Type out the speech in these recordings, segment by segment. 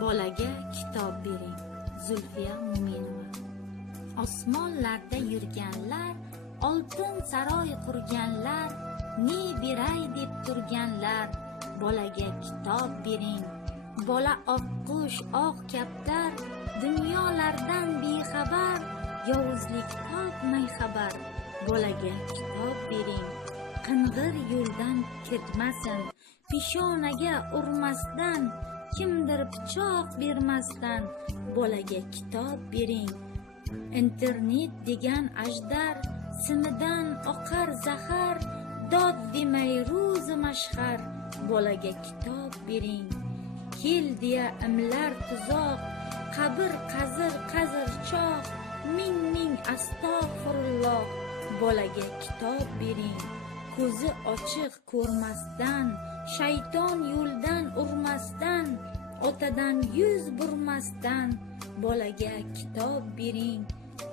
Bolaga kitob bering. Zulfiya Mo'minova. Osmonlarda yurganlar, oltin saroy qurganlar, ne beray deb turganlar, bolaga kitob bering. Bola oqqush, oq kaptar, dunyolardan bexabar, yovuzlik topmay xabar, bolaga kitob bering. Qing'ir yo'ldan ketmasin, peshonaga urmasdan, kimdir pichoq bermasdan, bolaga kitob bering. Internet degan ajdar, sinidan oqar zahar, dod demay ro'zi mashhar, bolaga kitob bering. Kel deya imlar tuzoq, qabr qazir choq, ming astag'firulloh, bolaga kitob bering. Ko'zi ochiq ko'rmasdan, shayton yo'ldan urmasdan, otadan yuz burmasdan, bolaga kitob bering.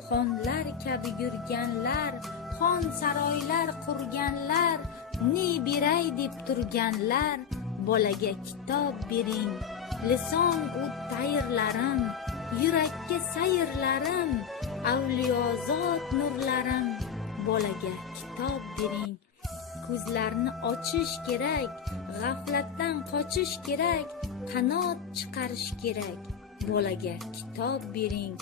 Xonlar kabi yurganlar, xon saroylar qurganlar, ne beray deb turganlar, bolaga kitob bering. Lison u tayrlarim, yurakka sayrlarim, avliyozod nurlarim, bolaga kitob bering. Ko'zlarni ochish kerak, g'aflatdan qochish kerak, qanot chiqarish kerak, bolaga kitob bering.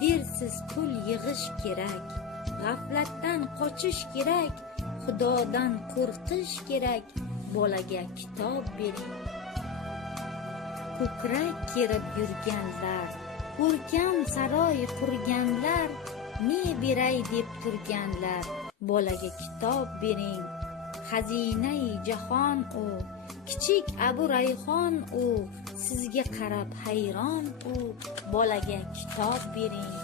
Dersiz pul yig'ish kerak, g'aflatdan qochish kerak, Xudodan qo'rqish kerak, bolaga kitob bering. Ko'krak kerib yurganlar, ko'rkam saroy qurganlar, ne beray deb turganlar, bolaga kitob bering. Xazinai jahon u, kichik Abu Rayhon u, sizga qarab hayron u, bolaga kitob bering.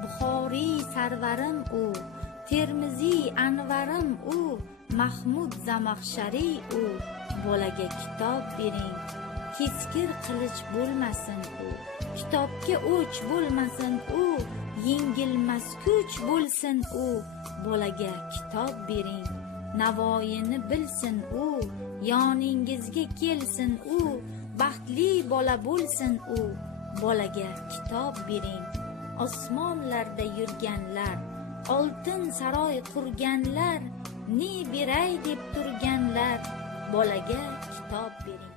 Buxoriy sarvarim u, Termiziy anvarim u, Mahmud Zamaxshari u, bolaga kitob bering. Keskir qilich bo'lmasin u, kitobga o'ch bo'lmasin u, yengilmas kuch bo'lsin u, bolaga kitob bering. Navoiyni bilsin u, yoningizga kelsin u, baxtli bola bo'lsin u, bolaga kitob bering. Osmonlarda yurganlar, oltin saroy qurganlar, ne beray deb turganlar, bolaga kitob bering.